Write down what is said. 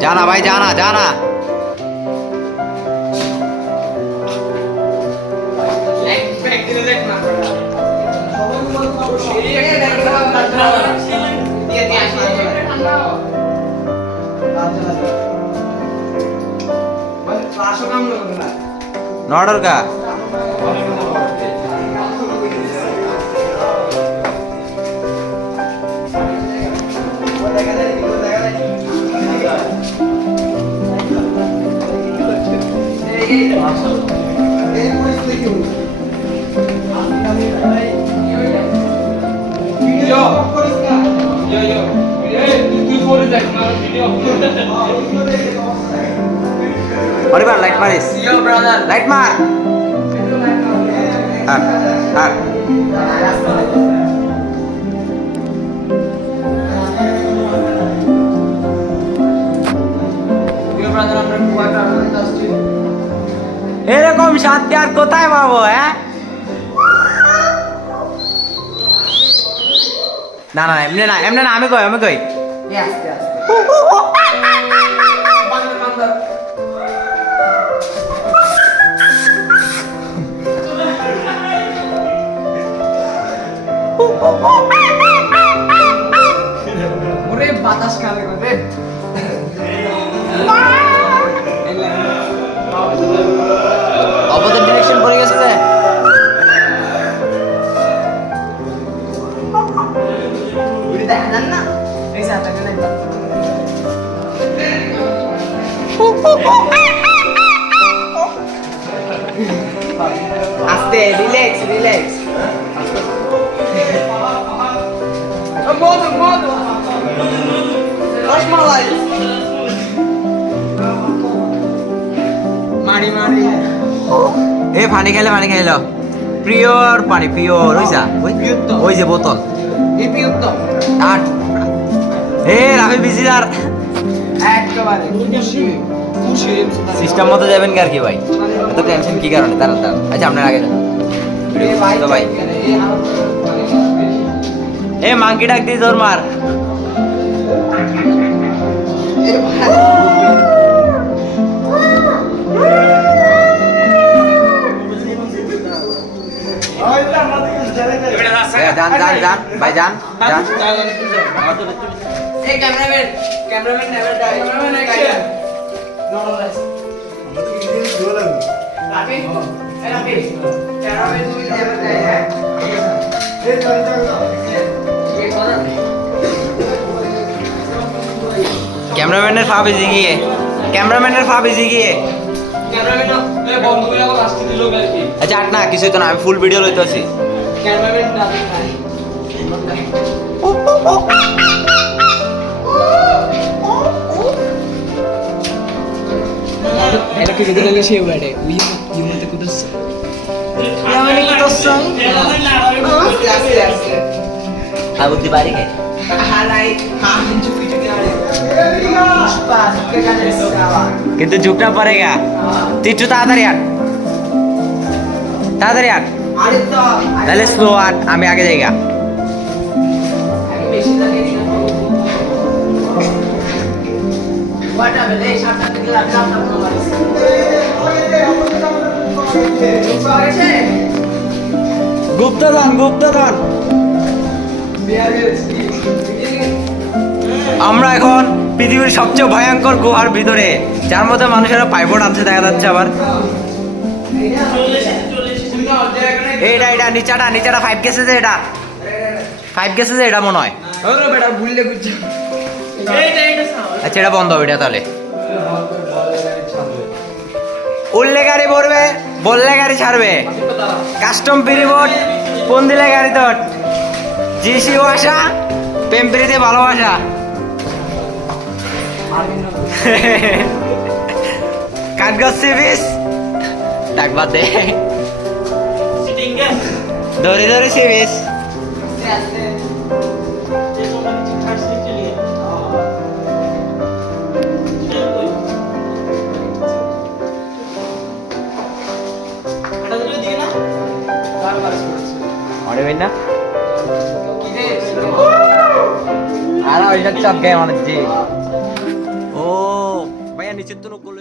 जाना भाई जाना जाना नॉर्डर का और बार लाइट मारिस यो ब्रदर लाइट मार हां हां यो ब्रदर আমরা কুয়াটা আসছি এরকম শান্তি আর কোথায় পাবো হ্যাঁ না না এমনি না আমি কই yes ওরে বাতাস কালে রে অপোজিট ডিরেকশন পড়ে গেছে রে উড়ি দেখেন না এই সাথে কেন আস্তে রিল্যাক্স modo রসমালাই মারি এ পানি খাইলো পিওর পানি পিওর হইছা ওই যে বোতল এই পিওর তো আর এ রাফি বিজিদার একেবারে খুশি সিস্টেম মতো যাবেন কি আর কি ভাই এত টেনশন কি কারণে তারা আচ্ছা আপনার আগে তো ভাই ए मांगी डाक दी जोर मार जान भाई जान ए cameraman never die Rafi cameraman never die है ক্যামেরাম্যানের ফা বেজে গিয়ে আচ্ছা আট না কিছু তো না আমি ফুল ভিডিও লইতে আছি बुद्धि बारी है किंतु झुकना पड़ेगा तिचू ताड़ाताड़ी आट তাহলে স্লো আট আমি আগে যাইগা গুপ্তধন আমরা এখন পৃথিবীর সবচেয়ে ভয়ঙ্কর গুহার ভিতরে যার মধ্যে মানুষেরা পাইপও টানছে দেখা যাচ্ছে আবার এইটা নিচাটা 5 গেছে যে এটা 5 গেছে যে এটা মনে হয় আচ্ছা এটা বন্ধ এটা তাহলে উল্লে গাড়ি ভরবে বললে গাড়ি ছাড়বে কাস্টম পিরিবোর্ড ফোন দিলে গাড়ি তোর জিসি আশা পেম্পিরিতে ভালোবাসা কাঠগাছ সিবিস ডাকবা দে ধরে সিবিস না আরে ওইটা চাপ গায়ে মানে জি ও ও ভাইয়া নিচের তো নকল